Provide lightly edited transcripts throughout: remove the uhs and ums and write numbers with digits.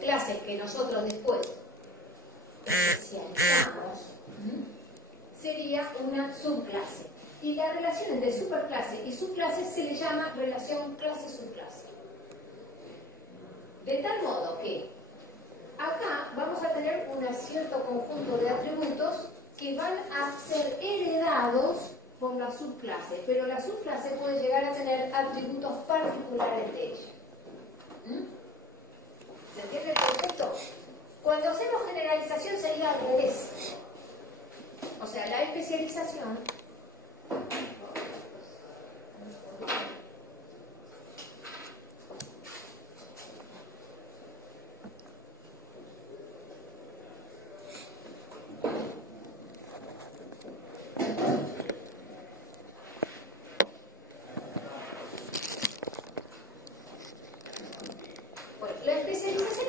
clases que nosotros después especializamos, sería una subclase. Y la relación entre superclase y subclase se le llama relación clase-subclase. De tal modo que acá vamos a tener un cierto conjunto de atributos que van a ser heredados por la subclase, pero la subclase puede llegar a tener atributos particulares de ella. ¿Se entiende el concepto? Cuando hacemos generalización sería al revés. O sea, la especialización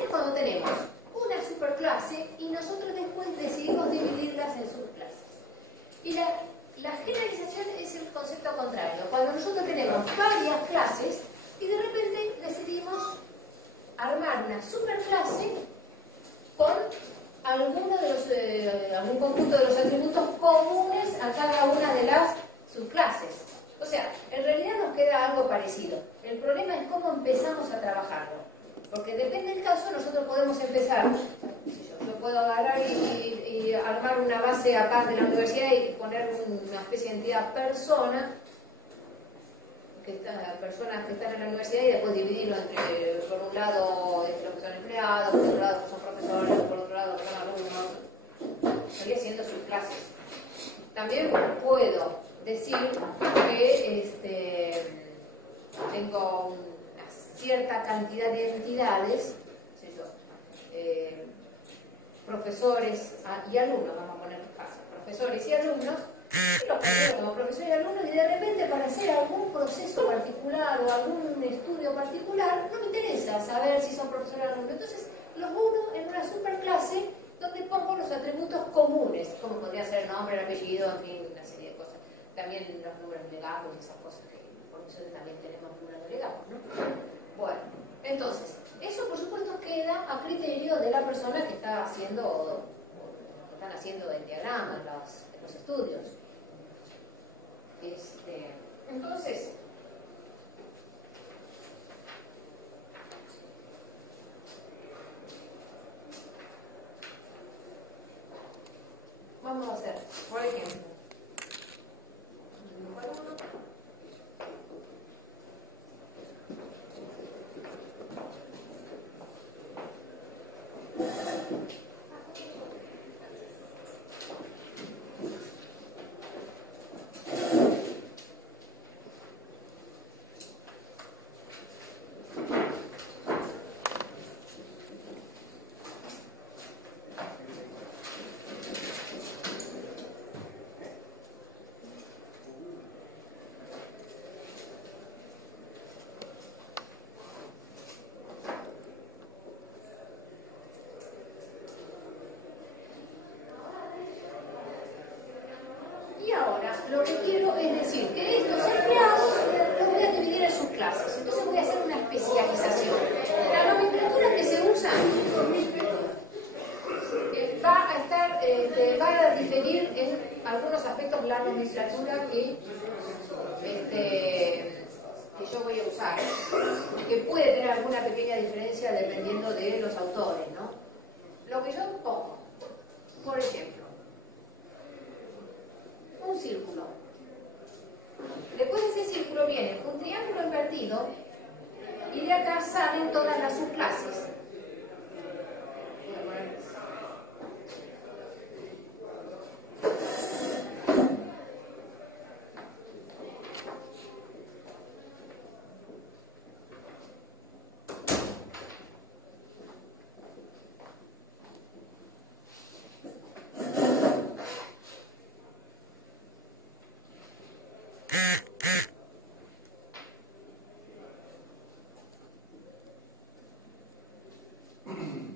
es cuando tenemos una superclase y nosotros después decidimos dividirlas en subclases. Y la generalización es el concepto contrario. Cuando nosotros tenemos varias clases y de repente decidimos armar una superclase con algún conjunto de los atributos comunes a cada una de las subclases. O sea, en realidad nos queda algo parecido. El problema es cómo empezamos a trabajarlo. Porque depende del caso, nosotros podemos empezar. Yo puedo agarrar y armar una base acá de la universidad y poner una especie de entidad persona, personas que están en la universidad, y después dividirlo entre, por un lado, los que son empleados, por otro lado, que son profesores, por otro lado, que son alumnos. Estaría siendo subclases. También puedo decir que tengo una cierta cantidad de entidades, profesores y alumnos, vamos a poner caso, profesores y alumnos, y los considero como profesores y alumnos, y de repente para hacer algún proceso particular o algún estudio particular, no me interesa saber si son profesores o alumnos. Entonces los uno en una superclase donde pongo los atributos comunes, como podría ser el nombre, el apellido, en fin, una serie de cosas. También los números legajos y esas cosas que por eso también tenemos números legajos, ¿no? Bueno, entonces, eso por supuesto queda a criterio de la persona que está haciendo, que están haciendo el diagrama, los estudios. Entonces, vamos a hacer, por ejemplo, lo que quiero es decir que estos empleados los voy a dividir en sus clases. Entonces voy a hacer una especialización. La nomenclatura que se usa va a diferir en algunos aspectos la nomenclatura que yo voy a usar, que puede tener alguna pequeña diferencia dependiendo de los autores, ¿no? Lo que yo pongo, por ejemplo, un círculo. Después de ese círculo viene un triángulo invertido y de acá salen todas las subclases.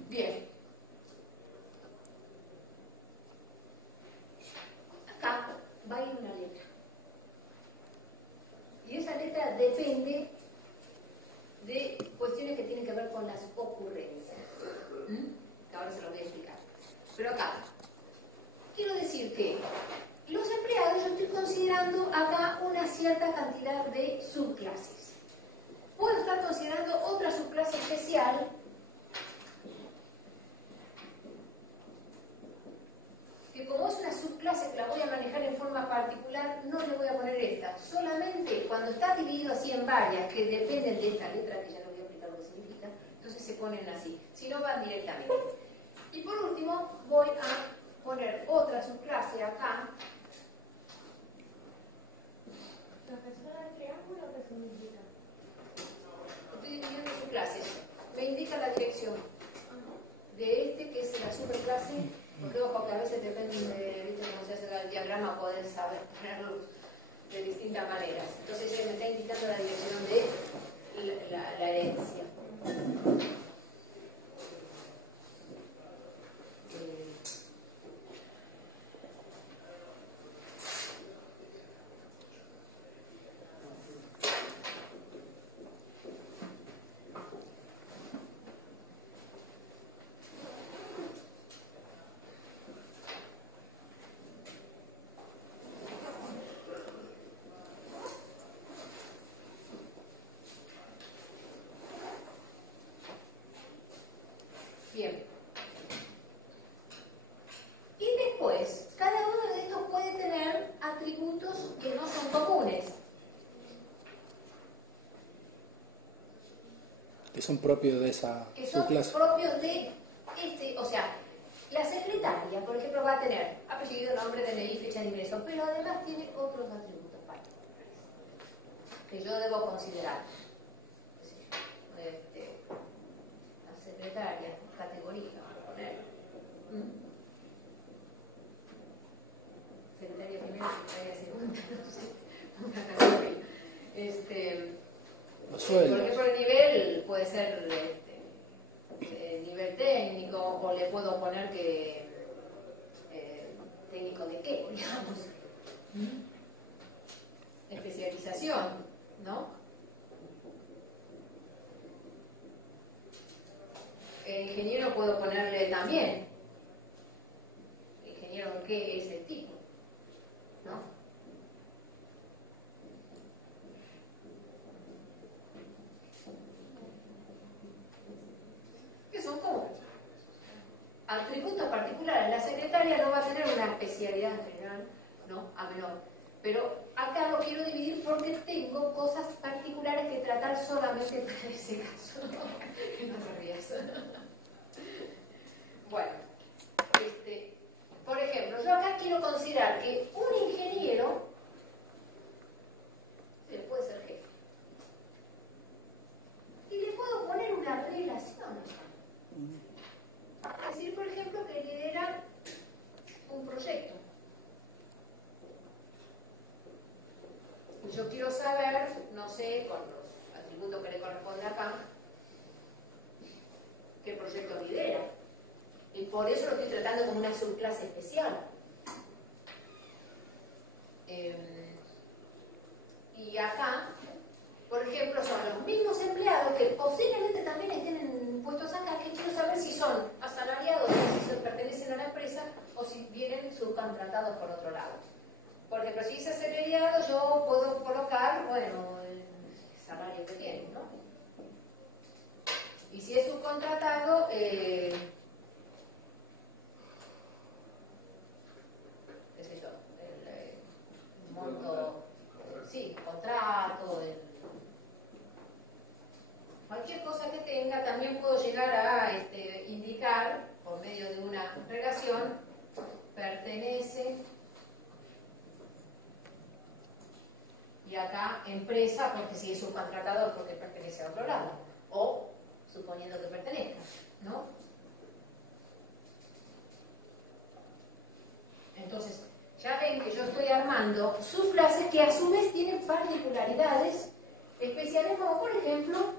Bien. Acá va a ir una letra. Y esa letra depende de cuestiones que tienen que ver con las ocurrencias. Que ahora se lo voy a explicar. Pero acá, quiero decir que los empleados, yo estoy considerando acá una cierta cantidad de subclases. Puedo estar considerando otra subclase especial que como es una subclase que la voy a manejar en forma particular, no le voy a poner esta. Solamente cuando está dividido así en varias, que dependen de esta letra, que ya no voy a explicar lo que significa, entonces se ponen así. Si no, van directamente. Y por último, voy a poner otra subclase acá. Profesora, ¿el triángulo qué significa? Estoy dividiendo subclases. Me indica la dirección de este, que es la superclase. Porque ojo que a veces depende de, ¿viste? Cómo se hace el diagrama, poder saber ponerlo de distintas maneras. Entonces ella me está indicando la dirección de la herencia. Bien. Y después, cada uno de estos puede tener atributos que no son comunes. Que son propios de esa Que son subclase. propios de este, o sea, la secretaria, por ejemplo, va a tener apellido, nombre, DNI, fecha de ingreso, pero además tiene otros atributos particulares que yo debo considerar. La secretaria, categoría, vamos a poner. Secretaria primera, secretaria segunda, no sé, una categoría. Los Por sueldos. ejemplo, el nivel puede ser nivel técnico, o le puedo poner que técnico de qué, digamos. Especialización, ¿no? El ingeniero puedo ponerle también. Ingeniero en qué es el tipo, ¿no? Que son comunes. Atributos particulares. La secretaria no va a tener una especialidad en general, ¿no? A menor. Pero acá lo quiero dividir porque tengo cosas particulares que tratar solamente para ese caso. No te rías. Bueno, por ejemplo, yo acá quiero considerar que un ingeniero se le puede ser jefe. Y le puedo poner una relación. Es decir, por ejemplo, que lidera un proyecto. Y yo quiero saber, no sé, con los atributos que le corresponde acá, qué proyecto lidera. Y por eso lo estoy tratando como una subclase especial. Y acá, por ejemplo, son los mismos empleados que posiblemente también estén puestos acá, que quiero saber si son asalariados, si pertenecen a la empresa o si vienen subcontratados por otro lado. Por ejemplo, si es asalariado, yo puedo colocar, bueno, el salario que tienen, ¿no? Y si es subcontratado, qué sé yo, el monto, sí, contrato, cualquier cosa que tenga, también puedo llegar a indicar, por medio de una relación, pertenece, y acá empresa, porque si es subcontratador, porque pertenece a otro lado, o suponiendo que pertenezca, ¿no? Entonces, ya ven que yo estoy armando subclases que a su vez tienen particularidades especiales, como por ejemplo,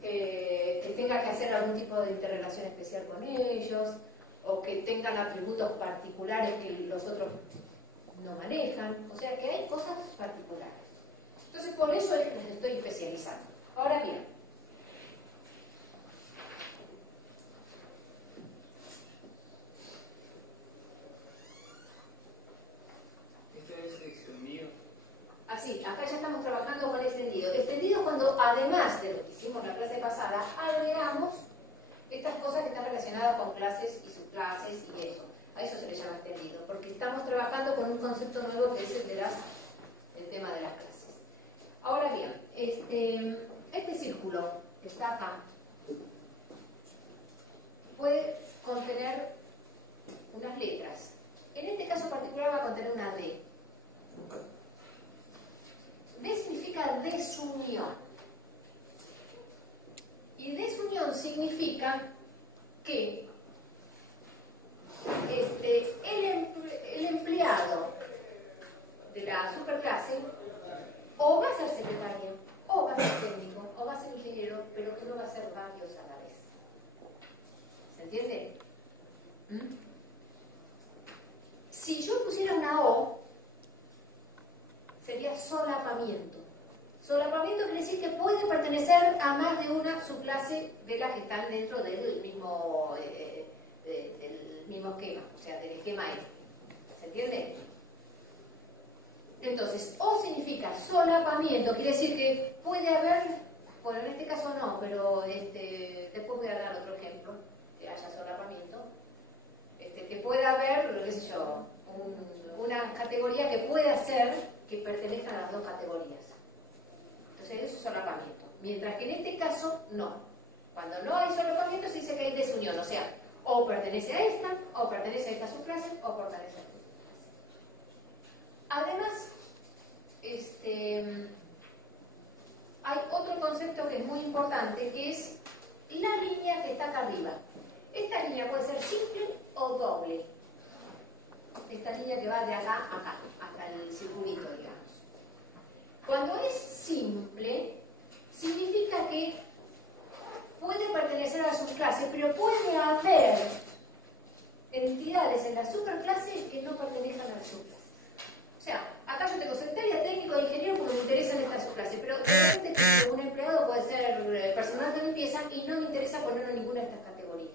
que tenga que hacer algún tipo de interrelación especial con ellos, o que tengan atributos particulares que los otros no manejan, o sea que hay cosas particulares. Entonces, por eso es que les estoy especializando. Ahora bien, hicimos la clase pasada, agregamos estas cosas que están relacionadas con clases y subclases y eso. A eso se le llama extendido, porque estamos trabajando con un concepto nuevo que es el tema de las clases. Ahora bien, este círculo que está acá puede contener unas letras. En este caso particular va a contener una D. D significa desunión. Y desunión significa que el empleado de la superclase o va a ser secretario, o va a ser técnico, o va a ser ingeniero, pero que no va a ser varios a la vez. ¿Se entiende? Si yo pusiera una O, sería solapamiento. Solapamiento quiere decir que puede pertenecer a más de una subclase de las que están dentro del mismo esquema, o sea, del esquema E. ¿Se entiende? Entonces, O significa solapamiento, quiere decir que puede haber, bueno, en este caso no, pero después voy a dar otro ejemplo, que haya solapamiento, que pueda haber, qué sé yo, una categoría que pueda ser que pertenezcan a las dos categorías. Entonces, eso es solapamiento. Mientras que en este caso, no. Cuando no hay solapamiento, se dice que hay desunión, o sea, o pertenece a esta, o pertenece a esta subclase, o pertenece a esta subclase. Además, hay otro concepto que es muy importante, que es la línea que está acá arriba. Esta línea puede ser simple o doble. Esta línea que va de acá a acá, hasta el circulito, digamos. Cuando es simple, significa que puede pertenecer a la subclase, pero puede haber entidades en la superclase que no pertenezcan a la subclase. O sea, acá yo tengo secretaria, técnico, ingeniero, porque me interesa en esta subclase, pero de repente un empleado puede ser personal de limpieza y no me interesa ponerlo en ninguna de estas categorías.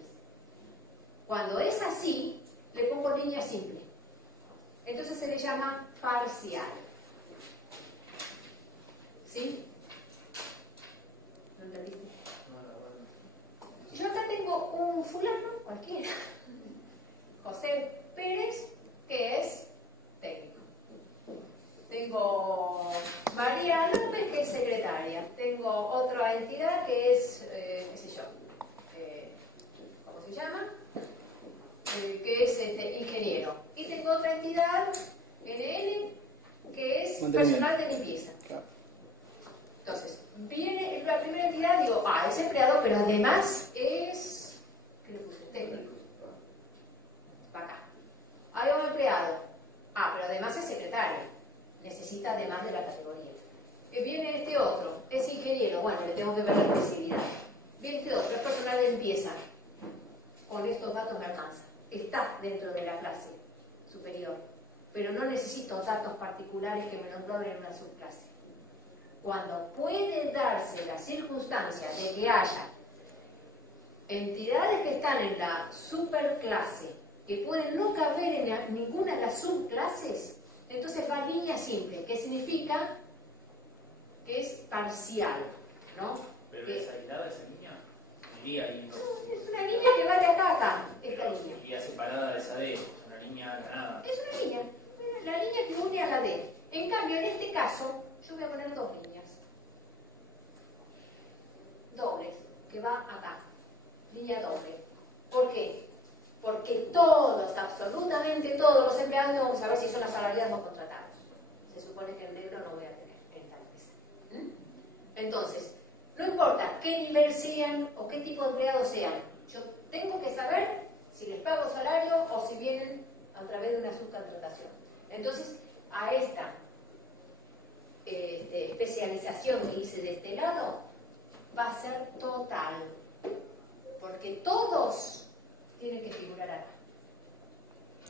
Cuando es así, le pongo línea simple. Entonces se le llama parcial. ¿Sí? ¿No entendiste? Yo acá tengo un fulano, cualquiera, José Pérez, que es técnico. Tengo María López, que es secretaria. Tengo otra entidad que es, qué sé yo, ¿cómo se llama? Que es ingeniero. Y tengo otra entidad, NN, que es personal de limpieza. Claro. Entonces, viene la primera entidad, digo, es empleado, pero además es, ¿qué le puse? Técnico. Para acá. Hay un empleado. Pero además es secretario. Necesita además de la categoría. Viene este otro, es ingeniero. Bueno, le tengo que ver la especialidad. Viene este otro, es personal de limpieza. Con estos datos me alcanza. Está dentro de la clase superior. Pero no necesito datos particulares que me lo engloben en una subclase. Cuando puede darse la circunstancia de que haya entidades que están en la superclase que pueden no caber en ninguna de las subclases, entonces va línea simple, que significa que es parcial, ¿no? ¿Pero es aislada esa línea? Iría ahí. Es una línea que va de acá a acá, esta línea. Iría separada de esa D, es una línea ganada. Es una línea, la línea que une a la D. En cambio, en este caso, yo voy a poner dos líneas. Dobles, que va acá. Línea doble. ¿Por qué? Porque todos, absolutamente todos los empleados tengo que saber si son asalariados o contratados. Se supone que el negro no voy a tener en esta empresa. Entonces, no importa qué nivel sean o qué tipo de empleados sean, yo tengo que saber si les pago salario o si vienen a través de una subcontratación. Entonces, a esta especialización que hice de este lado va a ser total, porque todos tienen que figurar acá.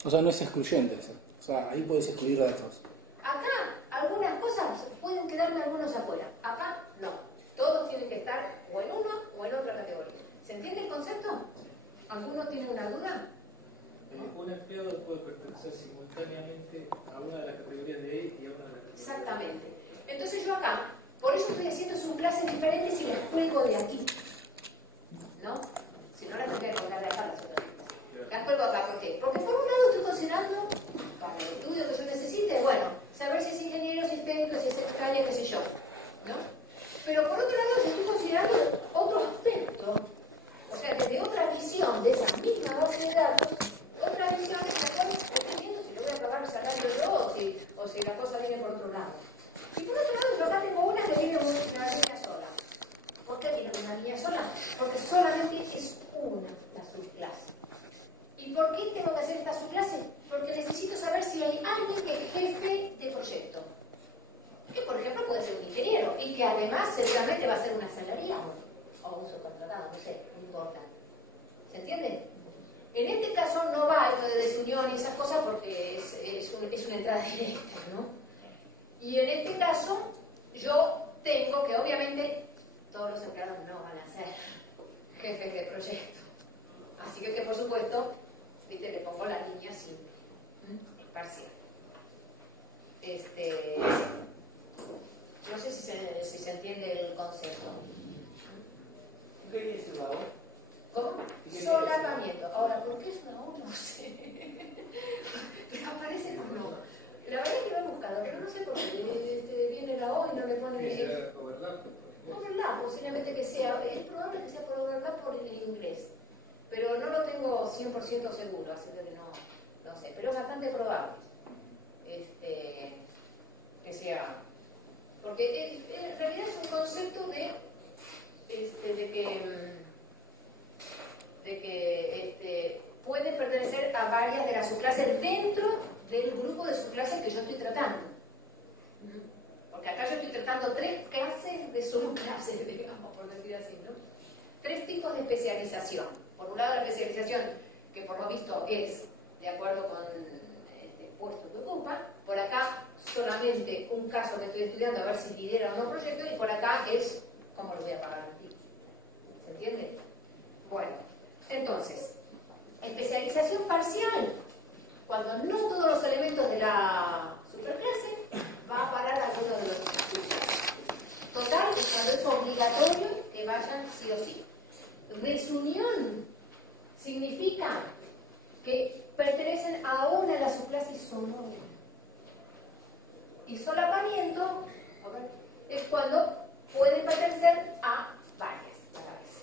O sea, no es excluyente eso. O sea, ahí puedes excluir datos. Acá, algunas cosas pueden quedarme algunos afuera. Acá, no. Todos tienen que estar o en una o en otra categoría. ¿Se entiende el concepto? ¿Algunos tienen una duda? Un empleado puede pertenecer simultáneamente a una de las categorías de E y a una de las categorías. Exactamente. Entonces yo acá Por eso estoy haciendo subclases diferentes y las cuelgo de aquí, ¿no? Si no, las tendría que colgar de acá las otras. Las cuelgo acá, ¿por qué? Porque por un lado estoy considerando, para el estudio que yo necesite, bueno, saber si es ingeniero, si es técnico, si es extraña, qué sé yo, ¿no? Pero por otro lado estoy considerando otro aspecto, o sea, desde otra visión de esa misma base de datos, otra visión en la cual estoy viendo si lo voy a acabar sacando yo o si la cosa viene por otro lado. Y por otro lado, yo acá tengo una que tiene una línea sola. ¿Por qué tiene una línea sola? Porque solamente es una la subclase. ¿Y por qué tengo que hacer esta subclase? Porque necesito saber si hay alguien que es jefe de proyecto. Que, por ejemplo, puede ser un ingeniero y que además seguramente va a ser un asalariado o un subcontratado, no sé, no importa. ¿Se entiende? En este caso no va esto de desunión y esas cosas porque es una entrada directa, ¿no? Y en este caso yo tengo que, obviamente, todos los empleados no van a ser jefes de proyecto. Así que por supuesto, ¿viste? Le pongo la línea simple, parcial. No sé si se entiende el concepto. ¿Qué quiere decir la O? ¿Cómo? Solapamiento. Ahora, ¿por qué es una O? No sé. Pero aparece con O. La verdad es que lo he buscado, pero no sé por qué viene la O y no le pone ¿Qué overlap? overlap, posiblemente que sea, es probable que sea por overlap por el inglés, pero no lo tengo 100% seguro, así que no sé, pero es bastante probable que sea, porque en realidad es un concepto de que puede pertenecer a varias de las subclases dentro del grupo de subclases que yo estoy tratando. Porque acá yo estoy tratando 3 clases de subclases, digamos, por decir así, ¿no? 3 tipos de especialización. Por un lado, la especialización que por lo visto es de acuerdo con el puesto que ocupa. Por acá, solamente un caso que estoy estudiando, a ver si lidera o no proyecto, y por acá es cómo lo voy a pagar el tipo. ¿Se entiende? Bueno, entonces, especialización parcial. Cuando no todos los elementos de la superclase va a parar a alguno de los subclases. Total, es cuando es obligatorio que vayan sí o sí. Desunión significa que pertenecen a una de las subclases y son una. Y solapamiento, a ver, es cuando pueden pertenecer a varias a la vez.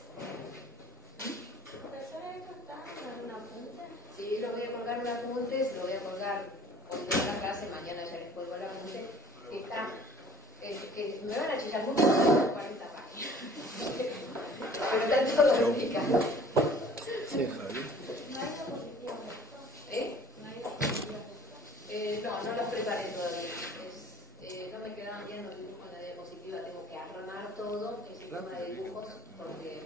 ¿Profesora, esto está en un apunte? Sí, lo voy a colgar en apuntes, lo voy a colgar hoy en la clase, mañana ya les cuelgo el apunte. Está, que me van a chillar mucho, 40 páginas. Pero están todos explicados. Sí. No hay diapositiva de esto. No hay diapositiva de esto. No los preparé todavía. No me quedaban bien los dibujos en la diapositiva, tengo que armar todo el sistema de dibujos porque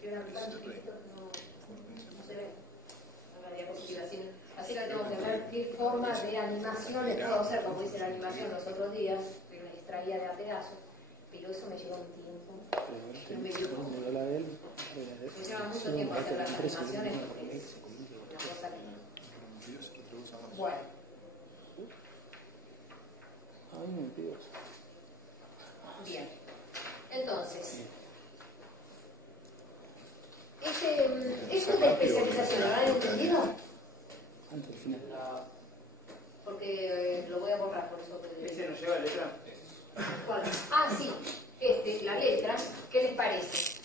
quedan tan chiquititos que no se ven en la diapositiva. Así que tengo que ver qué forma de animación les puedo hacer, como hice la animación los otros días, que me extraía de a pedazos, pero eso me llevó un tiempo. Me lleva mucho tiempo hacer las animaciones porque es una cosa que no. Bueno. Bien. Entonces, esto de especialización, ¿lo han entendido? Antes del final. Porque lo voy a borrar, por eso. ¿Ese no lleva letra? ¿Cuál? Ah, sí. La letra, ¿qué les parece?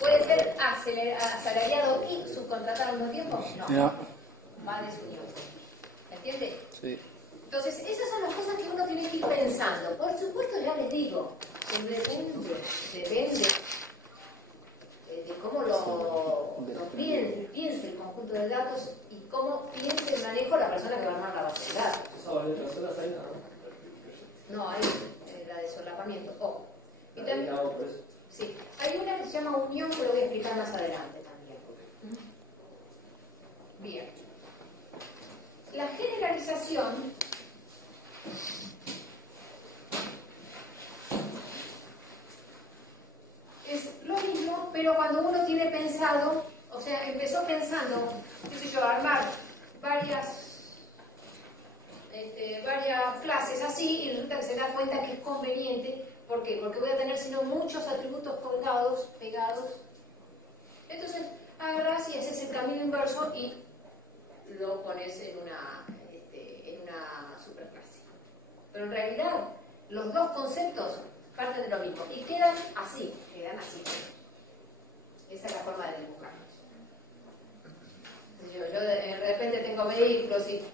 ¿Puede ser asalariado y subcontratado al mismo tiempo? No. Va a desunión. ¿Entiende? Sí. Entonces, esas son las cosas que uno tiene que ir pensando. Por supuesto, ya les digo, depende de cómo lo piense el conjunto de datos y cómo piense el manejo la persona que va a armar la base de datos. Esas letras solas ahí, ¿no? No, hay la de solapamiento. Ojo. Y Ahí también, hago por eso. sí, hay una que se llama unión que lo voy a explicar más adelante también. Bien. La generalización es lo mismo, pero cuando uno tiene pensado, o sea, empezó pensando, qué sé yo, armar varias clases así y resulta que se da cuenta que es conveniente ¿Por qué? Porque voy a tener sino muchos atributos colgados, pegados. Entonces, agarras y haces el camino inverso y lo pones en una superclase. Pero en realidad, los dos conceptos parten de lo mismo y quedan así. Esa es la forma de dibujarlos. Yo de repente tengo vehículos y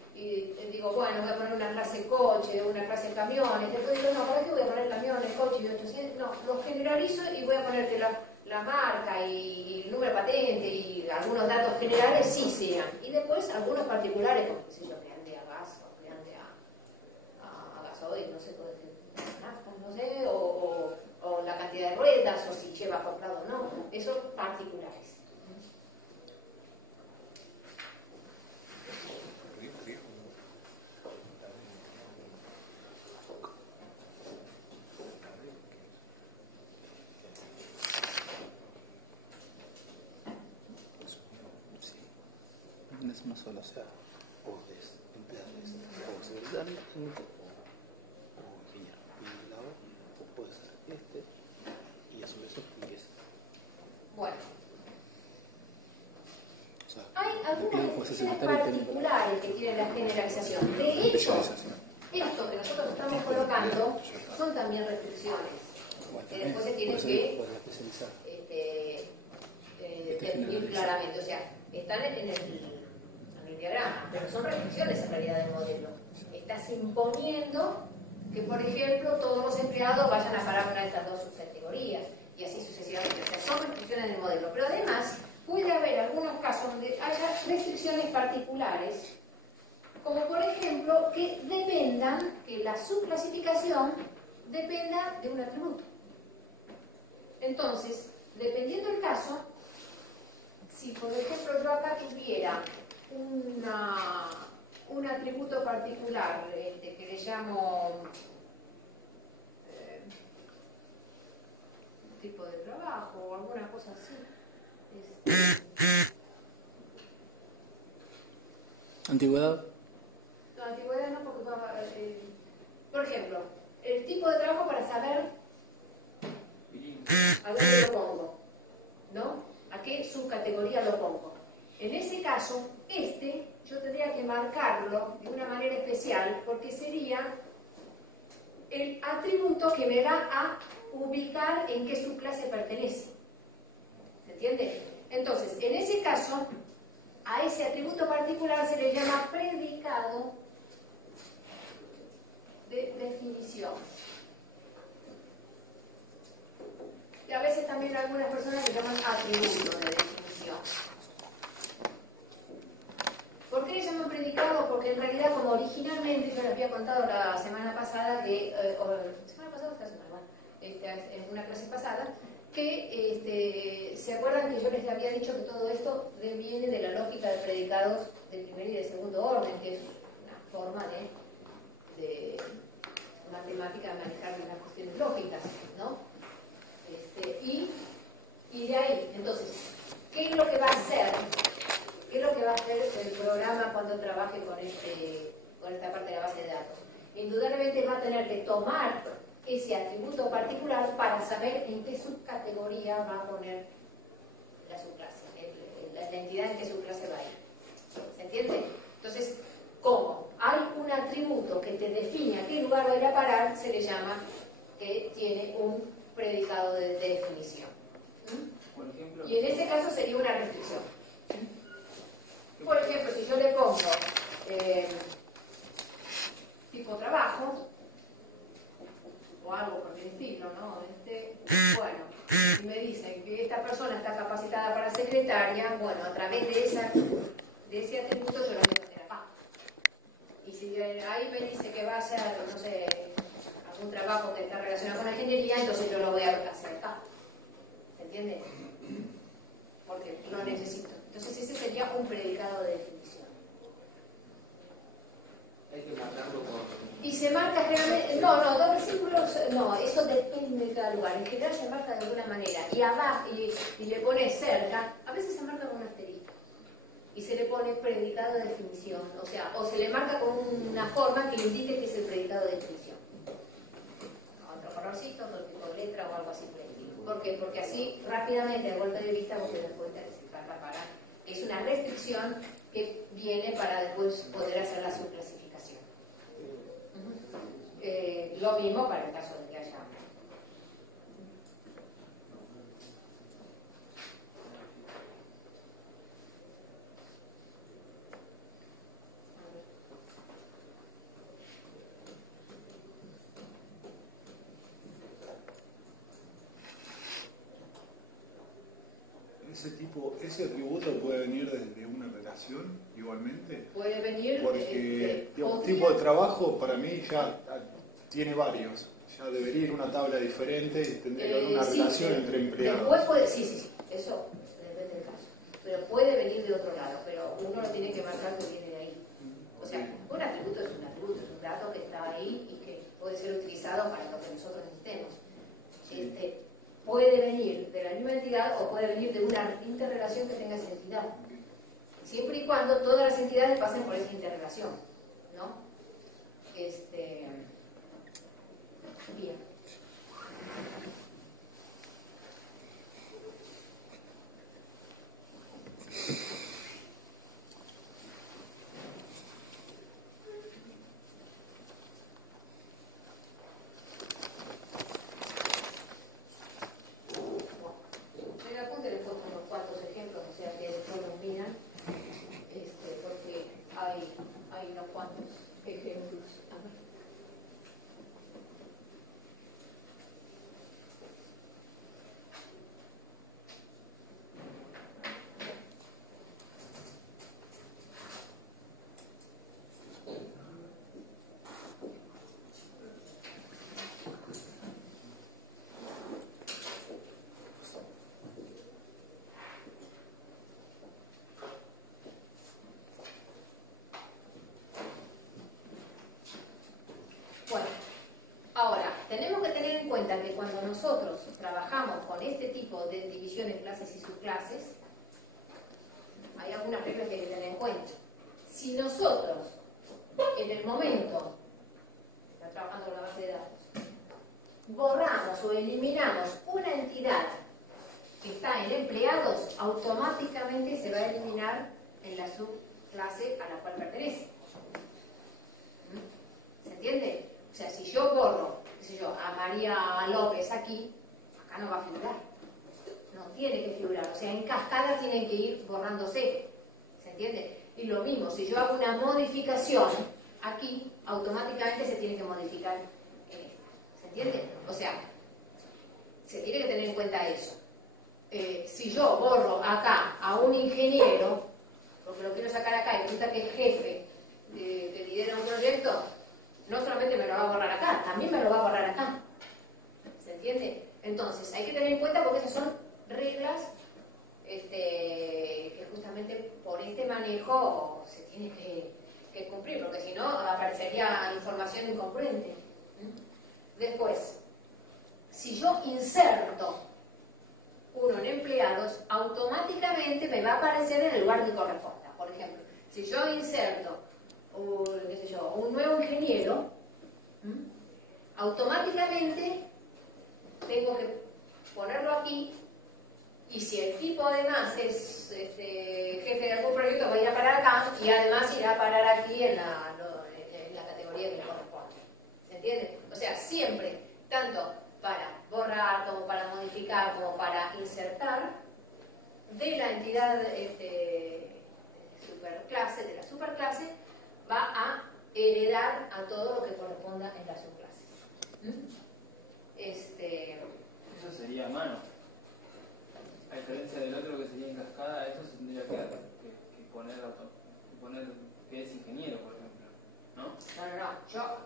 digo, bueno, voy a poner una clase coche, una clase camiones. Después digo, no, ¿para qué voy a poner camiones, coche y 800? No, los generalizo y voy a ponerte la marca y el número de patente y algunos datos generales sí sean. Y después algunos particulares, como qué sé yo, que ande a gas o que ande a gasoil, no sé, no sé, o la cantidad de ruedas, o si lleva acoplado o no. Esos particulares. Es una sola, o sea, puedes emplear o seguridad o enseñar bien el lado, o puedes hacer y a su vez expliques. Bueno, o sea, hay algunas puedes definiciones secretario particulares que tiene la generalización. De hecho, esto que nosotros estamos colocando son también restricciones. Que después se tienen que definir claramente. O sea, están en el diagrama, pero son restricciones en realidad del modelo. Estás imponiendo que, por ejemplo, todos los empleados vayan a parar una de estas dos subcategorías y así sucesivamente. O sea, son restricciones del modelo. Pero además, puede haber algunos casos donde haya restricciones particulares, como por ejemplo que la subclasificación dependa de un atributo. Entonces, dependiendo del caso, si por ejemplo yo acá tuviera un atributo particular que le llamo tipo de trabajo o alguna cosa así, antigüedad. No, antigüedad no, porque por ejemplo, el tipo de trabajo para saber a dónde lo pongo, ¿no? ¿A qué subcategoría lo pongo? En ese caso, yo tendría que marcarlo de una manera especial porque sería el atributo que me va a ubicar en qué subclase pertenece. ¿Se entiende? Entonces, en ese caso, a ese atributo particular se le llama predicado de definición. Y a veces también algunas personas le llaman atributo de definición. ¿Por qué le llaman predicado? Porque en realidad, como originalmente, yo les había contado la semana pasada, en una clase pasada, que se acuerdan que yo les había dicho que todo esto viene de la lógica de predicados de primer y de segundo orden, que es una forma de matemática de manejar unas cuestiones lógicas, ¿no? Y de ahí, entonces, ¿qué es lo que va a hacer? ¿Qué es lo que va a hacer el programa cuando trabaje con esta parte de la base de datos? Indudablemente va a tener que tomar ese atributo particular para saber en qué subcategoría va a poner la subclase, la entidad en qué subclase va a ir. ¿Se entiende? Entonces, como hay un atributo que te define a qué lugar va a ir a parar, se le llama que tiene un predicado de definición. Por ejemplo, Y en ese caso sería una restricción. Por ejemplo, si yo le pongo tipo trabajo o algo por el estilo, ¿no? Bueno, y me dicen que esta persona está capacitada para secretaria, bueno, a través de ese atributo yo lo voy a hacer acá. Y si ahí me dice que va a hacer, no sé, algún trabajo que está relacionado con la ingeniería, entonces yo lo voy a hacer acá. ¿Se entiende? Porque lo necesito. Entonces ese sería un predicado de definición. Hay que marcarlo con... Y se marca generalmente, doble círculos, no, eso depende de cada lugar. En general se marca de alguna manera. Y abajo, y le pone cerca, a veces se marca con un asterisco. Y se le pone predicado de definición. O sea, o se le marca con una forma que le indique que es el predicado de definición. Otra errorcitos, otro tipo de letra o algo así por el estilo. ¿Por qué? Porque así rápidamente, de golpe de vista, vos te das cuenta que se trata para... Es una restricción que viene para después poder hacer la subclasificación. Lo mismo para el caso de que haya... ¿Ese atributo puede venir de una relación igualmente? Puede venir... Porque un tipo de trabajo para mí ya tiene varios. Ya debería ir una tabla diferente y tendría que haber una relación entre empleados. Después puede, sí, eso depende del caso. Pero puede venir de otro lado, pero uno lo tiene que marcar que viene de ahí. O sea, un atributo es un atributo, es un dato que está ahí y que puede ser utilizado para lo que nosotros necesitemos. Sí. Puede venir de la misma entidad o puede venir de una interrelación que tenga esa entidad. Siempre y cuando todas las entidades pasen por esa interrelación, ¿no? Bien. En el apunte les he puesto unos cuantos ejemplos, o sea que después los miran, porque hay unos cuantos ejemplos. A ver. Bueno, ahora, tenemos que tener en cuenta que cuando nosotros trabajamos con este tipo de divisiones, clases y subclases, hay algunas reglas que hay que tener en cuenta. Si nosotros, en el momento que está trabajando con la base de datos, borramos o eliminamos una entidad que está en empleados, automáticamente se va a eliminar en la subclase a la cual pertenece. ¿Se entiende? O sea, si yo borro, qué sé yo, a María López aquí, acá no va a figurar. No tiene que figurar. O sea, en cascada tienen que ir borrándose. ¿Se entiende? Y lo mismo, si yo hago una modificación aquí, automáticamente se tiene que modificar en esta. ¿Se entiende? O sea, se tiene que tener en cuenta eso. Si yo borro acá a un ingeniero, porque lo quiero sacar acá y resulta que es jefe que lidera un proyecto, no solamente me lo va a borrar acá, también me lo va a borrar acá. ¿Se entiende? Entonces, hay que tener en cuenta porque esas son reglas que justamente por este manejo se tiene que cumplir, porque si no aparecería información incongruente. Después, si yo inserto uno en empleados, automáticamente me va a aparecer en el lugar que corresponda. Por ejemplo, si yo inserto un nuevo ingeniero, automáticamente tengo que ponerlo aquí, y si el tipo además es jefe de algún proyecto, va a ir a parar acá y además irá a parar aquí en la categoría que le corresponde. ¿Se entiende? O sea, siempre, tanto para borrar como para modificar como para insertar, de la entidad superclase, de la superclase, va a heredar a todo lo que corresponda en la subclase. Eso sería a mano. A diferencia del otro que sería en cascada, eso se tendría que poner que es ingeniero, por ejemplo, ¿no? No. Yo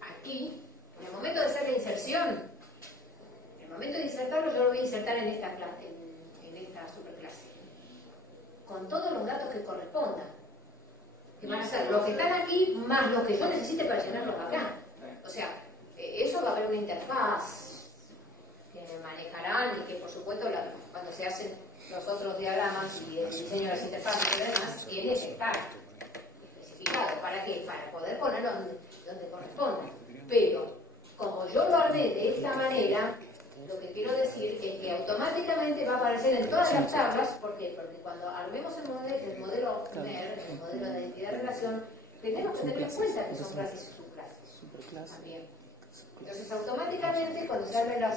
aquí, en el momento de hacer la inserción, en el momento de insertarlo, yo lo voy a insertar en esta clase, en esta superclase, con todos los datos que correspondan, que van a ser los que están aquí más los que yo necesite para llenarlos acá. O sea, eso va a haber una interfaz que manejarán y que por supuesto cuando se hacen los otros diagramas y el diseño de las interfaces y demás, tiene que estar especificado. ¿Para qué? Para poder ponerlo donde corresponda. Pero como yo lo armé de esta manera, lo que quiero decir es que automáticamente va a aparecer en todas las tablas. ¿Por qué? Porque cuando armemos el modelo MER, el modelo de identidad-relación, tenemos que tener en cuenta que son clases y subclases también. Entonces, automáticamente, cuando se arme la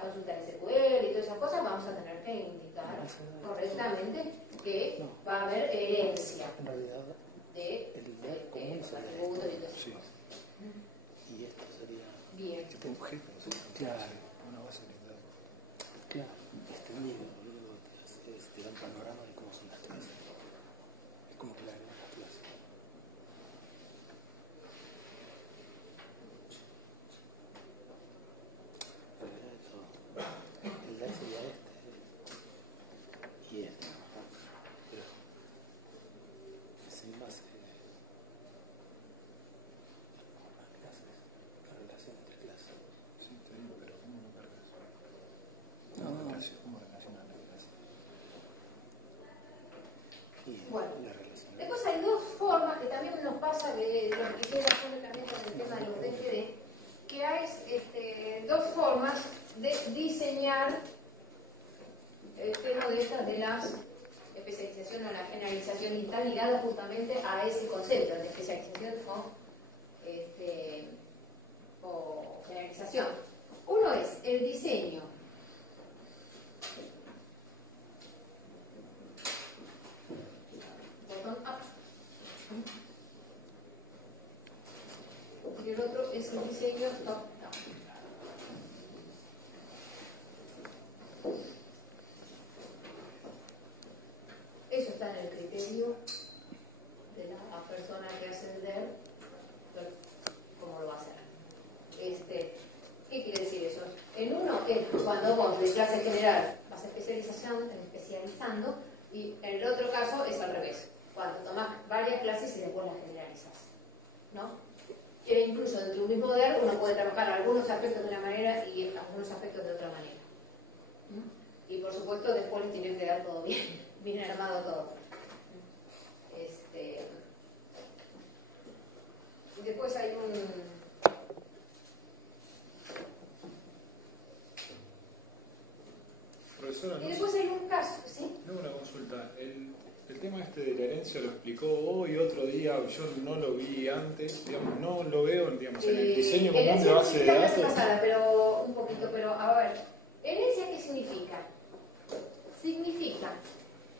consulta de SQL y todas esas cosas, vamos a tener que indicar correctamente que va a haber herencia de los atributos y todas esas cosas. Y esto sería Bien. Tipo objeto, no sé, Claro. una base de datos. claro, extendido, boludo, te da un panorama de cómo son las clases. Es como que le agregan las clases. Pero era eso. El DAI sería este y este. Pero es en base a clases, la relación entre clases. Sí, te digo, pero ¿cómo lo cargas? No. ¿Cómo relacionar la clase? Y Bueno. la relación. Después hay dos formas que también nos pasa, que lo que quisiera poner también con el tema de los DGD, que hay dos formas de diseñar el tema de las especialización o la generalización, y está ligada justamente a ese concepto de especialización o generalización. Uno es el diseño bottom-up, y el otro es el diseño top-down. Eso está en el criterio de la persona que hace el DER, cómo lo va a hacer. ¿Qué quiere decir eso? En uno es cuando vos de clase general vas especializando, y en el otro caso es al revés, cuando tomás varias clases y después las generalizas, ¿no? Que incluso dentro de un mismo DER uno puede trabajar algunos aspectos de una manera y algunos aspectos de otra manera. Y por supuesto después les tienen que dar todo bien armado todo. Después hay Profesora, y después hay un caso, ¿sí? tengo una consulta. El tema este de la herencia lo explicó hoy, otro día, yo no lo vi antes, digamos, no lo veo, digamos, en el diseño común de base de datos. Pasada, pero un poquito, pero a ver, ¿herencia qué significa? Significa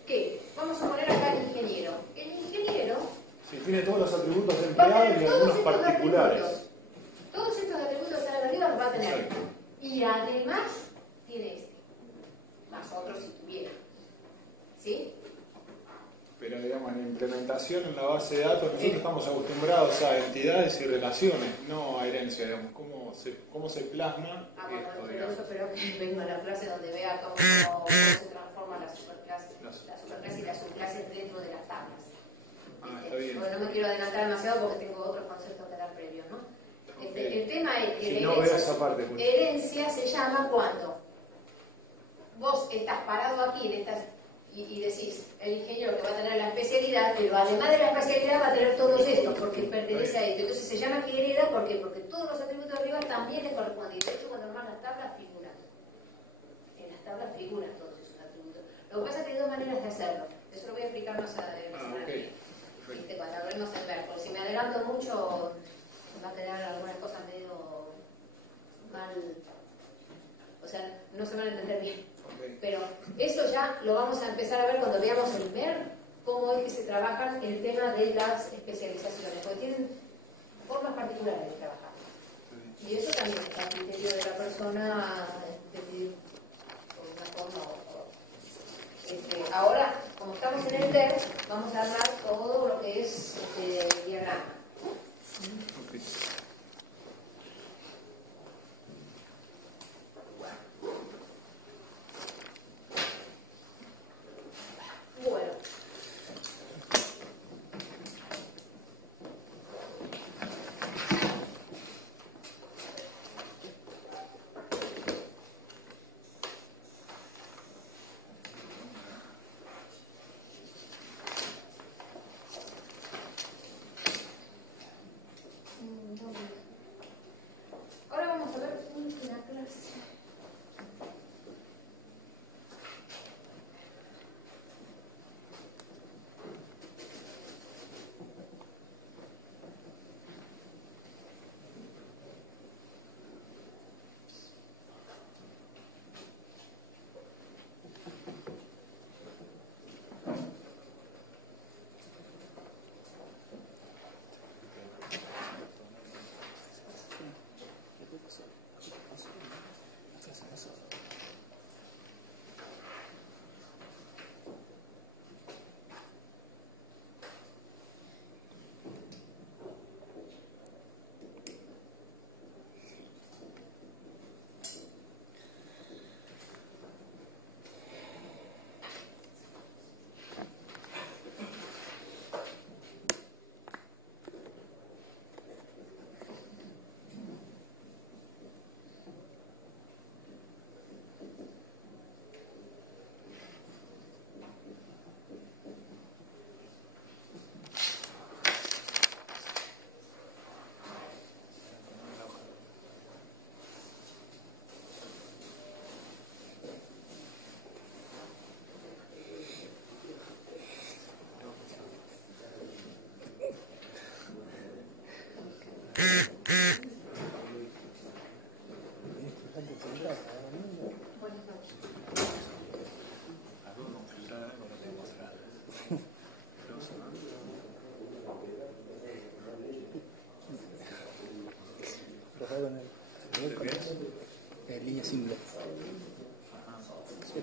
que, vamos a poner acá el ingeniero. El ingeniero Sí, tiene todos los atributos de va a empleado tener y todos algunos estos particulares. atributos. Todos estos atributos de arriba los va a tener. Exacto. Y además tiene más otros si tuviera. ¿Sí? Pero digamos, en implementación en la base de datos nosotros estamos acostumbrados a entidades y relaciones, no a herencia, digamos, cómo se plasma Bueno, esto, pero digamos. eso espero que venga a la clase donde vea cómo se transforman las superclases y las subclases dentro de las tablas. Está bien. Porque no me quiero adelantar demasiado porque tengo otros conceptos que dar previo, ¿no? El tema es que Si no veo esa parte, pues. herencia se llama cuando vos estás parado aquí en estas y decís, el ingeniero que va a tener la especialidad, pero además de la especialidad va a tener todos estos porque pertenece a esto. Entonces se llama que hereda, ¿por qué? Porque todos los atributos de arriba también les corresponden. Y de hecho, cuando arman las tablas figuran. En las tablas figuran todos esos atributos. Lo que pasa es que hay dos maneras de hacerlo. Eso lo voy a explicar más adelante. Cuando hablemos en ver, porque si me adelanto mucho va a quedar algunas cosas medio mal, o sea, no se van a entender bien. Pero eso ya lo vamos a empezar a ver cuando veamos el MER, cómo es que se trabajan el tema de las especializaciones, porque tienen formas particulares de trabajar. Y eso también está a criterio de la persona decidir por una forma u otra. Ahora, como estamos en el DER, vamos a armar todo lo que es diagrama. Bueno. No,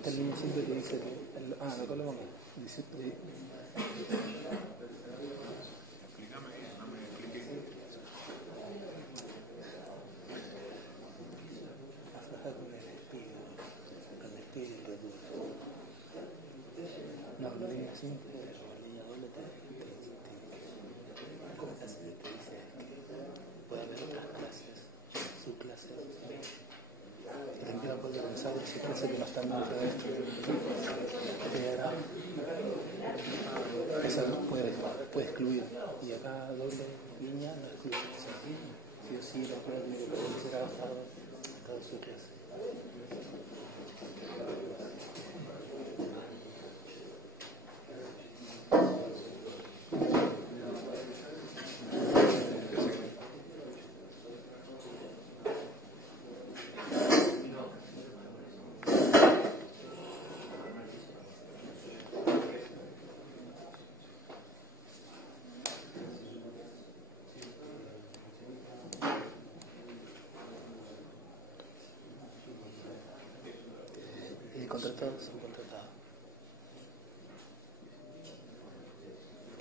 esta línea simple que dice que... no coloma que dice... Explícame bien, no me expliqué. Afloja con el despido y el retorno. No, la línea simple o la línea doble te dice que puede haber otras clases, subclases, que te empiezan a poder pensar de subclases que no están dentro de esto. Esa puede excluir, y acá doble línea no excluye. O sea, sí o sí la prueba tiene que pertenecer a cada subclase. Contratados son contratados.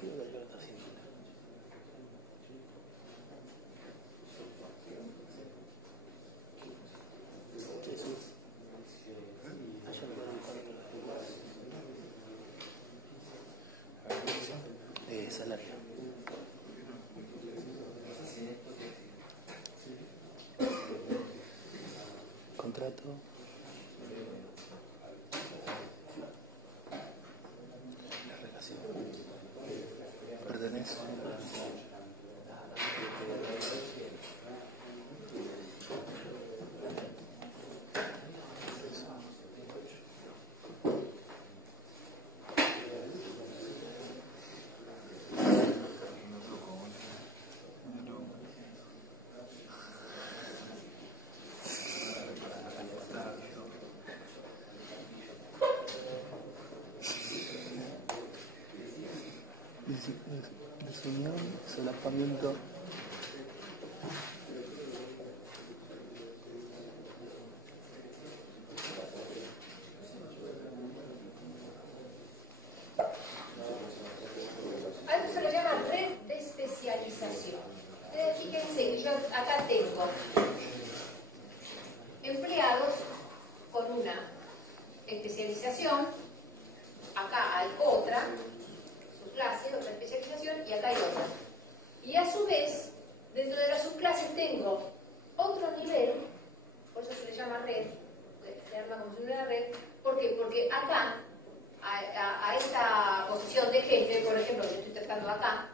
¿Qué es lo que está haciendo? Jesús. Allá me van a salario. Contrato. Pertenece. Desunión, solapamiento. A eso se lo llama red de especialización. Fíjense que yo acá tengo empleados con una especialización, acá hay otra subclase, otra especialización, y acá hay otra. Y a su vez, dentro de las subclases tengo otro nivel, por eso se le llama red, se llama como si fuera una red. ¿Por qué? Porque acá, a esta posición de jefe, por ejemplo, yo estoy tratando acá,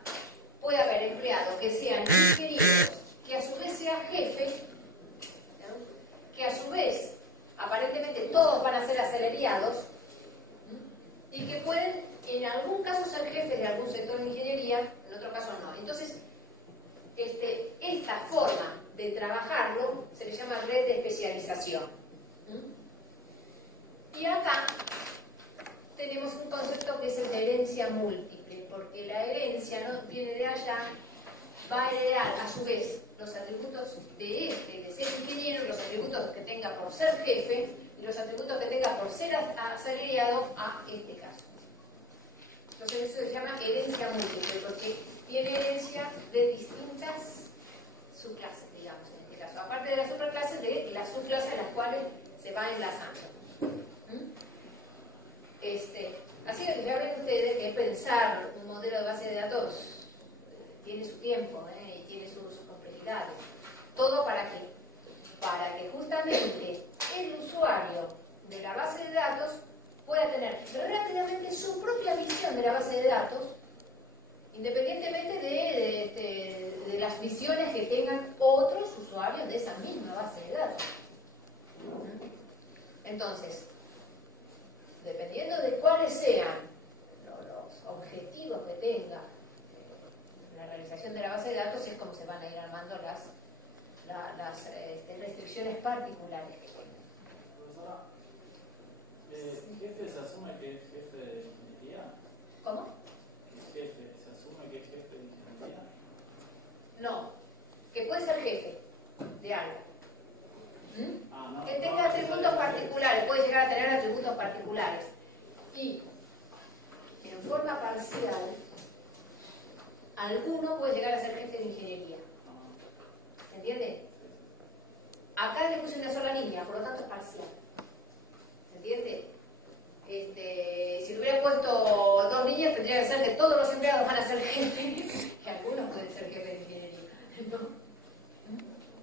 puede haber empleados que sean ingenieros, que a su vez sean jefes, ¿no? Que a su vez, aparentemente todos van a ser asalariados, ¿no? Y que pueden en algún caso ser jefes de algún sector de ingeniería, en otro caso no. Entonces, esta forma de trabajarlo se le llama red de especialización. Y acá tenemos un concepto que es el de herencia múltiple, porque la herencia no viene de allá, va a heredar a su vez los atributos de ser ingeniero, los atributos que tenga por ser jefe y los atributos que tenga por ser asalariado a este caso. Entonces eso se llama herencia múltiple, porque tiene herencia de distintas subclases, digamos, en este caso. Aparte de las superclases, de las subclases a las cuales se va enlazando. Así que ya ven ustedes que pensar un modelo de base de datos tiene su tiempo y tiene sus complejidades. ¿Todo para qué? Para que justamente el usuario de la base de datos pueda tener rápidamente su propia visión de la base de datos, independientemente de las visiones que tengan otros usuarios de esa misma base de datos. Entonces, dependiendo de cuáles sean los objetivos que tenga la realización de la base de datos, es como se van a ir armando las restricciones particulares que tengan. ¿Jefe se asume que es jefe de ingeniería? ¿Cómo? ¿Jefe se asume que es jefe de ingeniería? No, que puede ser jefe de algo. No, que tenga atributos particulares, puede llegar a tener atributos particulares. Y en forma parcial, alguno puede llegar a ser jefe de ingeniería. ¿Se entiende? Acá le puse una sola línea, por lo tanto es parcial. ¿Se entiende? Si le hubiera puesto 2 líneas, tendría que ser que todos los empleados van a ser jefes, que algunos pueden ser jefes de ingeniería. ¿No?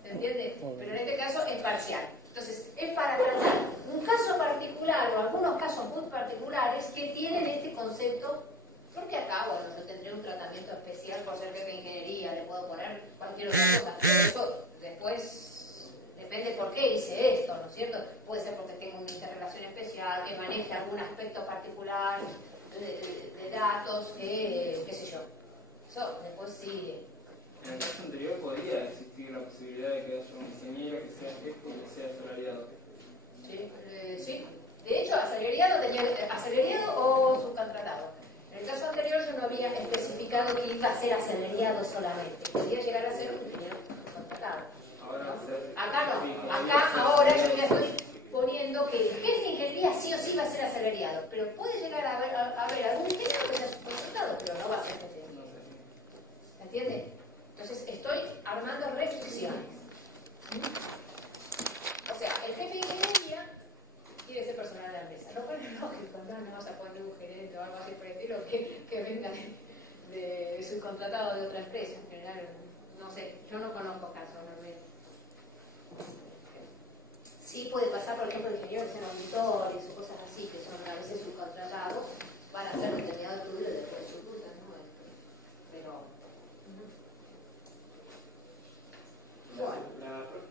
¿Se entiende? Pero en este caso es parcial. Entonces, es para tratar un caso particular o algunos casos muy particulares que tienen este concepto. Porque acá, bueno, yo tendré un tratamiento especial por ser jefe de ingeniería, le puedo poner cualquier otra cosa. Pero eso después depende por qué hice esto, ¿no es cierto? Puede ser porque tengo una interrelación especial, que maneje algún aspecto particular de datos, qué sé yo. Eso después sigue. En el caso anterior podría existir la posibilidad de que haya un ingeniero que sea jefe y que sea asalariado. Sí. De hecho, asalariado o subcontratado. En el caso anterior yo no había especificado que iba a ser asalariado solamente. Podría llegar a ser un ingeniero subcontratado. Ahora va a ser. Acá no. Acá ahora yo ya estoy poniendo que el jefe de ingeniería sí o sí va a ser asalariado. Pero puede llegar a haber algún ingeniero que sea subcontratado, pero no va a ser jefe de ingeniería. ¿Se entiende? Entonces estoy armando restricciones. O sea, el jefe de ingeniería quiere ser personal de la empresa. Lo cual es lógico, no vas a poner un gerente o algo así por el estilo que venga de subcontratado de otra empresa. En general, no sé, yo no conozco casos realmente. Sí puede pasar, por ejemplo, ingenieros que sean auditores o cosas así, que son a veces subcontratados, van a hacer determinado estudio y después subrutan, ¿no? Pero...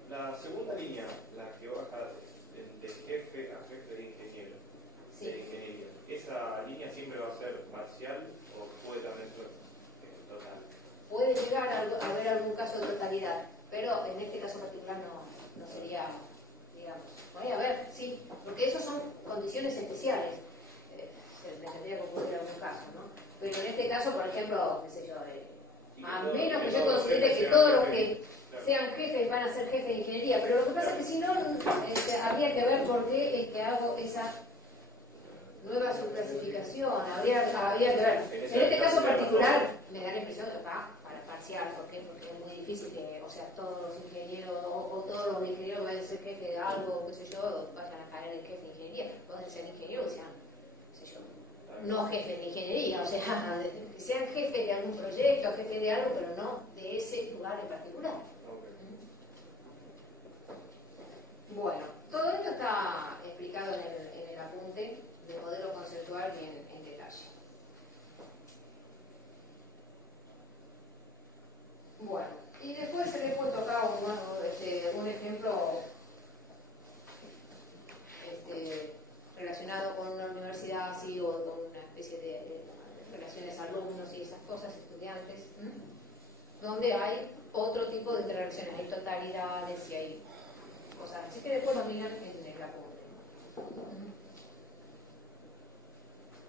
La segunda línea, la que baja de jefe a jefe de ingeniero, sí. De ingeniería, ¿esa línea siempre va a ser parcial o puede también ser total? Puede llegar a haber algún caso de totalidad, pero en este caso particular no sería, digamos. Voy a ver, sí, porque esos son condiciones especiales. Se tendría que ocurrir algún caso, ¿no? Pero en este caso, por ejemplo, qué sé yo, a menos que yo considere que todos los que sean jefes van a ser jefes de ingeniería, pero lo que pasa es que si no, habría que ver por qué es que hago esa nueva subclasificación, habría que ver. En este caso particular, me da la impresión que va para parcial, ¿por qué? Porque es muy difícil que, o sea, todos los ingenieros, o todos los ingenieros que vayan a ser jefe de algo, qué sé yo, vayan a caer en jefe de ingeniería, pueden ser ingenieros que sean, qué sé yo, no jefes de ingeniería, o sea, que sean jefes de algún proyecto, jefes de algo, pero no de ese lugar en particular. Bueno, todo esto está explicado en el apunte de modelo conceptual y en detalle. Bueno, y después se le he puesto acá un ejemplo relacionado con una universidad así o con una especie de relaciones alumnos y esas cosas, estudiantes, donde hay otro tipo de interacciones, hay totalidades y hay cosas. Así que después lo miran en el apunte.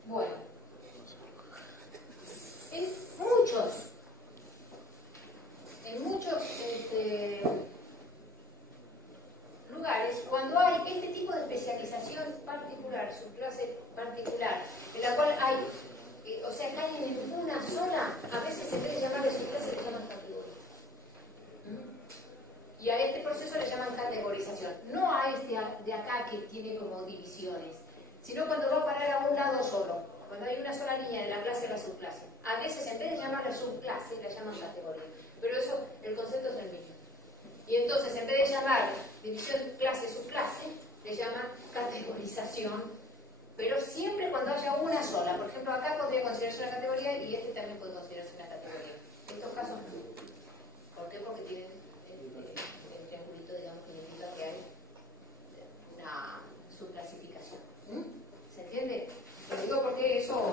Bueno, en muchos lugares, cuando hay este tipo de especialización particular, subclase particular, en la cual hay, o sea, caen en una sola, a veces en vez de llamarle subclase le llaman categoría. Y a este proceso le llaman categorización. No a este de acá que tiene como divisiones, sino cuando va a parar a un lado solo, cuando hay una sola línea de la clase y la subclase. A veces en vez de llamarla subclase, la llaman categoría. Pero eso, el concepto es el mismo. Y entonces, en vez de llamar división clase-subclase, le llaman categorización, pero siempre cuando haya una sola. Por ejemplo, acá podría considerarse una categoría y este también puede considerarse una categoría. En estos casos no. ¿Por qué? Porque tienen el triangulito, digamos, que indica que hay una subclasificación. ¿Se entiende? Lo digo porque eso